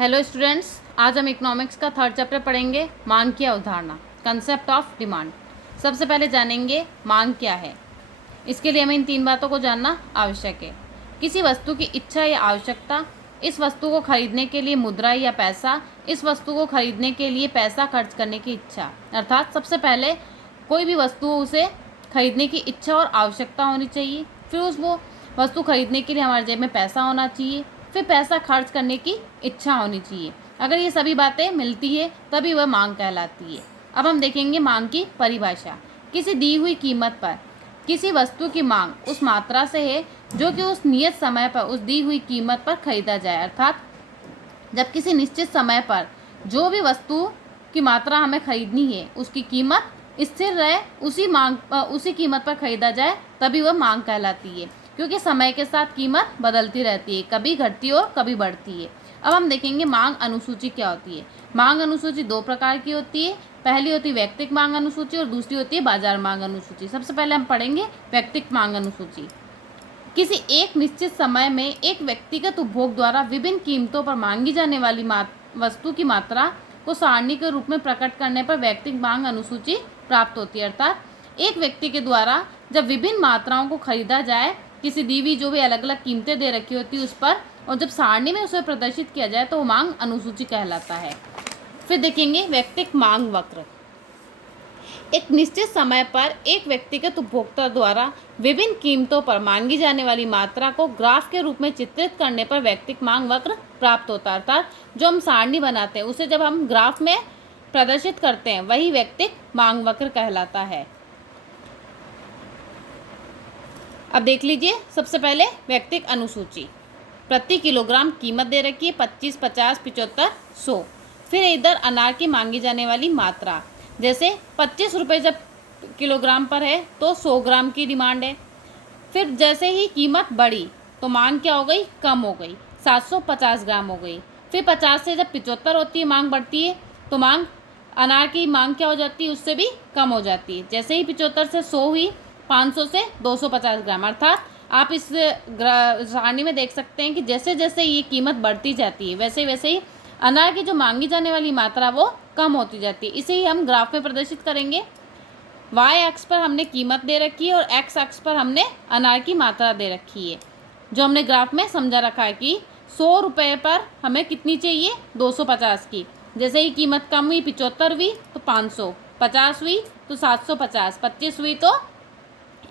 Hello students, आज हम economics का थर्ड चैप्टर पढ़ेंगे, मांग की अवधारणा, कंसेप्ट ऑफ डिमांड। सबसे पहले जानेंगे मांग क्या है। इसके लिए हमें इन तीन बातों को जानना आवश्यक है। किसी वस्तु की इच्छा या आवश्यकता, इस वस्तु को खरीदने के लिए मुद्रा या पैसा, इस वस्तु को खरीदने के लिए पैसा खर्च करने की इच्छा। अर्थात सबसे पहले कोई भी वस्तु हो उसे खरीदने की इच्छा और आवश्यकता होनी चाहिए, फिर उस वो वस्तु खरीदने के लिए हमारे जेब में पैसा होना चाहिए, फिर पैसा खर्च करने की इच्छा होनी चाहिए। अगर ये सभी बातें मिलती है तभी वह मांग कहलाती है। अब हम देखेंगे मांग की परिभाषा। किसी दी हुई कीमत पर किसी वस्तु की मांग उस मात्रा से है जो कि उस नियत समय पर उस दी हुई कीमत पर खरीदा जाए। अर्थात जब किसी निश्चित समय पर जो भी वस्तु की मात्रा हमें खरीदनी है उसकी कीमत स्थिर रहे, उसी कीमत पर खरीदा जाए, तभी वह मांग कहलाती है। क्योंकि समय के साथ कीमत बदलती रहती है, कभी घटती है और कभी बढ़ती है। अब हम देखेंगे मांग अनुसूची क्या होती है। मांग अनुसूची दो प्रकार की होती है। पहली होती है व्यक्तिगत मांग अनुसूची और दूसरी होती है बाजार मांग अनुसूची। सबसे पहले हम पढ़ेंगे व्यक्तिगत मांग अनुसूची। किसी एक निश्चित समय में एक व्यक्तिगत उपभोग द्वारा विभिन्न कीमतों पर मांगी जाने वाली वस्तु की मात्रा को सारणी के रूप में प्रकट करने पर व्यक्तिगत मांग अनुसूची प्राप्त होती है। अर्थात एक व्यक्ति के द्वारा जब विभिन्न मात्राओं को खरीदा जाए, किसी दी हुई जो भी अलग अलग कीमतें दे रखी होती है उस पर, और जब सारणी में उसे प्रदर्शित किया जाए तो वो मांग अनुसूची कहलाता है। फिर देखेंगे व्यक्तिगत मांग वक्र। एक निश्चित समय पर एक व्यक्तिगत उपभोक्ता द्वारा विभिन्न कीमतों पर मांगी जाने वाली मात्रा को ग्राफ के रूप में चित्रित करने पर व्यक्तिगत मांग वक्र प्राप्त होता है। अर्थात जो हम सारणी बनाते हैं उसे जब हम ग्राफ में प्रदर्शित करते हैं वही व्यक्तिगत मांग वक्र कहलाता है। अब देख लीजिए, सबसे पहले व्यक्तिगत अनुसूची। प्रति किलोग्राम कीमत दे रखी है 25, 50, 75, 100। फिर इधर अनार की मांगी जाने वाली मात्रा, जैसे 25 रुपये जब किलोग्राम पर है तो 100 ग्राम की डिमांड है। फिर जैसे ही कीमत बढ़ी तो मांग क्या हो गई, कम हो गई, 750 ग्राम हो गई। फिर 50 से जब 75 होती है, मांग बढ़ती है, तो मांग अनार की मांग क्या हो जाती है, उससे भी कम हो जाती है। जैसे ही 75 से 100 हुई, 500 से 250 ग्राम। अर्थात आप इस सारणी में देख सकते हैं कि जैसे जैसे ये कीमत बढ़ती जाती है वैसे वैसे ही अनार की जो मांगी जाने वाली मात्रा वो कम होती जाती है। इसे ही हम ग्राफ में प्रदर्शित करेंगे। वाई अक्ष पर हमने कीमत दे रखी है और एक्स अक्ष पर हमने अनार की मात्रा दे रखी है। जो हमने ग्राफ में समझा रखा है कि 100 रुपये पर हमें कितनी चाहिए, 250 की। जैसे ही कीमत कम हुई, 75 हुई तो 500, 50 हुई तो 750, 25 हुई तो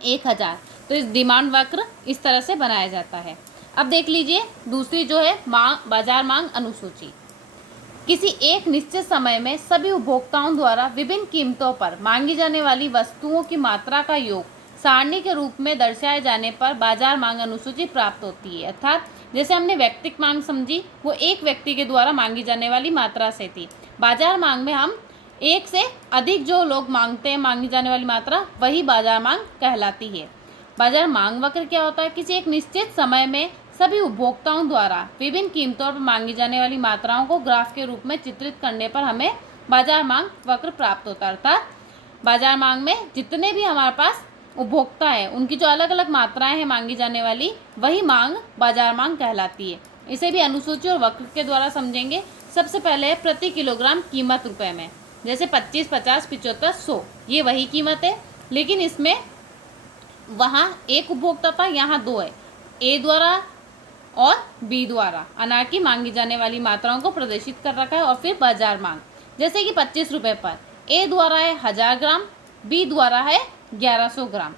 1000। तो इस डिमांड वक्र इस तरह से बनाया जाता है। अब देख लीजिए दूसरी जो है बाजार मांग अनुसूची। किसी एक निश्चित समय में सभी उपभोक्ताओं द्वारा विभिन्न कीमतों पर मांगी जाने वाली वस्तुओं की मात्रा का योग सारणी के रूप में दर्शाए जाने पर बाजार मांग अनुसूची प्राप्त होती है। अर्थात जैसे हमने व्यक्तिगत मांग समझी, वो एक व्यक्ति के द्वारा मांगी जाने वाली मात्रा से थी। बाजार मांग में हम एक से अधिक जो लोग मांगते हैं मांगी जाने वाली मात्रा, वही बाजार मांग कहलाती है। बाजार मांग वक्र क्या होता है, किसी एक निश्चित समय में सभी उपभोक्ताओं द्वारा विभिन्न कीमतों पर मांगी जाने वाली मात्राओं को ग्राफ के रूप में चित्रित करने पर हमें बाजार मांग वक्र प्राप्त होता है। अर्थात बाजार मांग में जितने भी हमारे पास उपभोक्ता है उनकी जो अलग अलग मात्राएं हैं मांगी जाने वाली, वही मांग बाजार मांग कहलाती है। इसे भी अनुसूची और वक्र के द्वारा समझेंगे। सबसे पहले है प्रति किलोग्राम कीमत रुपए में। जैसे 25, 50, 75, 100, ये वही कीमत है, लेकिन इसमें वहाँ एक उपभोक्ता था, यहाँ दो है, ए द्वारा और बी द्वारा अनार की मांगी जाने वाली मात्राओं को प्रदर्शित कर रखा है। और फिर बाजार मांग, जैसे कि 25 रुपये पर ए द्वारा है 1000 ग्राम, बी द्वारा है 1100 ग्राम।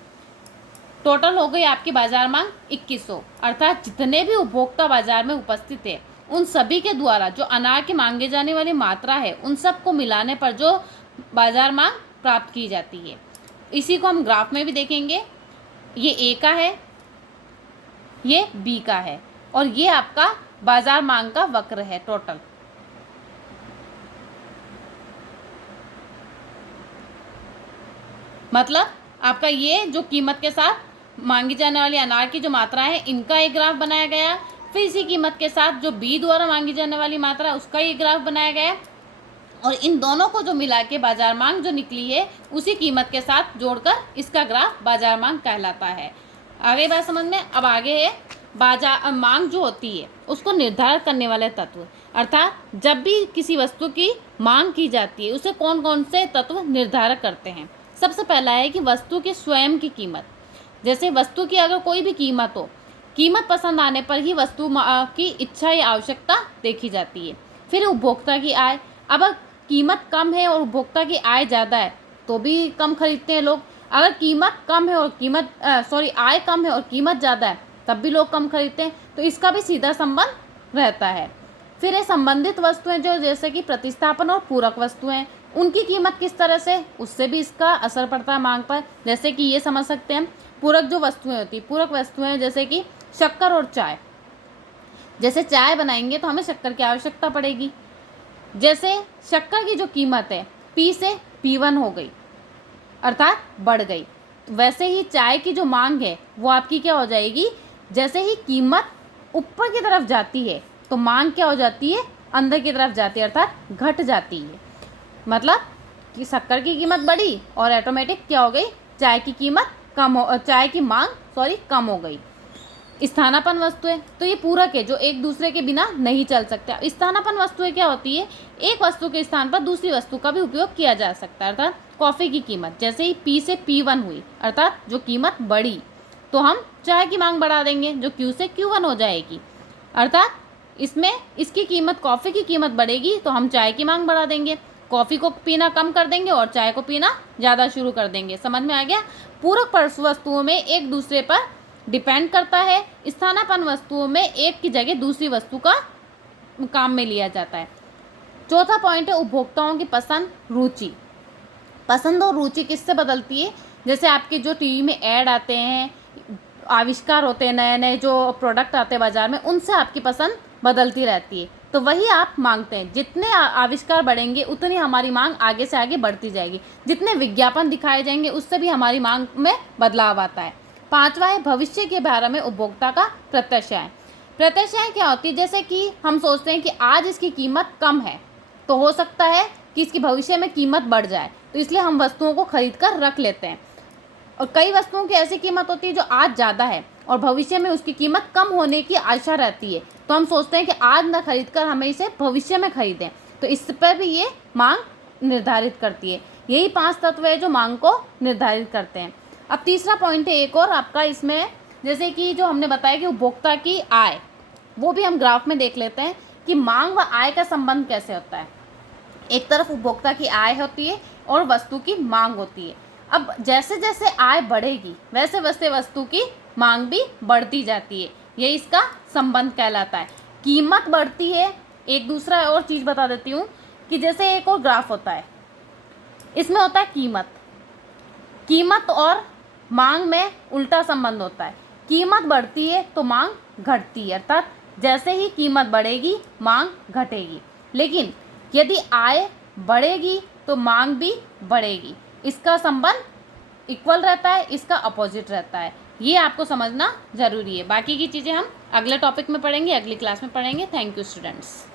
टोटल हो गई आपकी बाजार मांग 2100। अर्थात जितने भी उपभोक्ता बाजार में उपस्थित है उन सभी के द्वारा जो अनार की मांगे जाने वाली मात्रा है उन सबको मिलाने पर जो बाजार मांग प्राप्त की जाती है। इसी को हम ग्राफ में भी देखेंगे। ये ए का है, ये बी का है, और ये आपका बाजार मांग का वक्र है टोटल। मतलब आपका ये जो कीमत के साथ मांगी जाने वाली अनार की जो मात्रा है इनका एक ग्राफ बनाया गया, फिर इसी कीमत के साथ जो बी द्वारा मांगी जाने वाली मात्रा है उसका ये ग्राफ बनाया गया, और इन दोनों को जो मिला के बाजार मांग जो निकली है उसी कीमत के साथ जोड़कर इसका ग्राफ बाजार मांग कहलाता है। आगे बात समझ में। अब आगे है मांग जो होती है उसको निर्धारित करने वाले तत्व, अर्थात जब भी किसी वस्तु की मांग की जाती है उसे कौन कौन से तत्व निर्धारित करते हैं। सबसे पहला है कि वस्तु की स्वयं की कीमत। जैसे वस्तु की अगर कोई भी कीमत हो, कीमत पसंद आने पर ही वस्तु की इच्छा या आवश्यकता देखी जाती है। फिर उपभोक्ता की आय। अब कीमत कम है और उपभोक्ता की आय ज़्यादा है तो भी कम खरीदते हैं लोग। अगर कीमत कम है और आय कम है और कीमत ज़्यादा है तब भी लोग कम खरीदते हैं, तो इसका भी सीधा संबंध रहता है। फिर ये संबंधित वस्तुएं जो जैसे कि प्रतिस्थापन और पूरक वस्तुएं, उनकी कीमत किस तरह से, उससे भी इसका असर पड़ता है मांग पर। जैसे कि ये समझ सकते हैं पूरक जो वस्तुएं होती है, पूरक वस्तुएं जैसे कि शक्कर और चाय। जैसे चाय बनाएंगे तो हमें शक्कर की आवश्यकता पड़ेगी। जैसे शक्कर की जो कीमत है P से P1 हो गई अर्थात बढ़ गई, वैसे ही चाय की जो मांग है वो आपकी क्या हो जाएगी, जैसे ही कीमत ऊपर की तरफ जाती है तो मांग क्या हो जाती है, अंदर की तरफ जाती है अर्थात घट जाती है। मतलब कि शक्कर की कीमत बढ़ी और ऑटोमेटिक क्या हो गई, चाय की मांग कम हो गई। स्थानापन्न वस्तुएं, तो ये पूरक है जो एक दूसरे के बिना नहीं चल सकते। स्थानापन्न वस्तुएं क्या होती है, एक वस्तु के स्थान पर दूसरी वस्तु का भी उपयोग किया जा सकता है। अर्थात कॉफ़ी की कीमत जैसे ही P से P1 हुई अर्थात जो कीमत बढ़ी तो हम चाय की मांग बढ़ा देंगे जो Q से Q1 हो जाएगी। अर्थात इसमें इसकी कीमत, कॉफ़ी की कीमत बढ़ेगी तो हम चाय की मांग बढ़ा देंगे, कॉफ़ी को पीना कम कर देंगे और चाय को पीना ज़्यादा शुरू कर देंगे। समझ में आ गया। पूरक वस्तुओं में एक दूसरे पर डिपेंड करता है। स्थानापन्न वस्तुओं में एक की जगह दूसरी वस्तु का काम में लिया जाता है। चौथा पॉइंट है उपभोक्ताओं की पसंद रुचि। पसंद और रुचि किससे बदलती है, जैसे आपके जो टीवी में ऐड आते हैं, आविष्कार होते हैं, नए नए जो प्रोडक्ट आते हैं बाजार में, उनसे आपकी पसंद बदलती रहती है। तो वही आप मांगते हैं। जितने आविष्कार बढ़ेंगे उतनी हमारी मांग आगे से आगे बढ़ती जाएगी। जितने विज्ञापन दिखाए जाएंगे उससे भी हमारी मांग में बदलाव आता है। पांचवा है भविष्य के बारे में उपभोक्ता का प्रत्याशाएं। प्रत्याशाएं क्या होती है, जैसे कि हम सोचते हैं कि आज इसकी कीमत कम है तो हो सकता है कि इसकी भविष्य में कीमत बढ़ जाए, तो इसलिए हम वस्तुओं को खरीद कर रख लेते हैं। और कई वस्तुओं की ऐसी कीमत होती है जो आज ज़्यादा है और भविष्य में उसकी कीमत कम होने की आशा रहती है, तो हम सोचते हैं कि आज ना खरीद कर हमें इसे भविष्य में खरीदें। तो इस पर भी ये मांग निर्धारित करती है। यही 5 तत्व है जो मांग को निर्धारित करते हैं। अब तीसरा पॉइंट है एक और आपका इसमें, जैसे कि जो हमने बताया कि उपभोक्ता की आय, वो भी हम ग्राफ में देख लेते हैं कि मांग व आय का संबंध कैसे होता है। एक तरफ उपभोक्ता की आय होती है और वस्तु की मांग होती है। अब जैसे जैसे आय बढ़ेगी वैसे वैसे वस्तु की मांग भी बढ़ती जाती है। ये इसका संबंध कहलाता है। कीमत बढ़ती है। एक दूसरा और चीज़ बता देती हूँ कि जैसे एक और ग्राफ होता है, इसमें होता है कीमत और मांग में उल्टा संबंध होता है। कीमत बढ़ती है तो मांग घटती है, अर्थात जैसे ही कीमत बढ़ेगी मांग घटेगी। लेकिन यदि आय बढ़ेगी तो मांग भी बढ़ेगी। इसका संबंध इक्वल रहता है, इसका अपोजिट रहता है। ये आपको समझना जरूरी है। बाकी की चीज़ें हम अगले टॉपिक में पढ़ेंगे, अगली क्लास में पढ़ेंगे। Thank you students.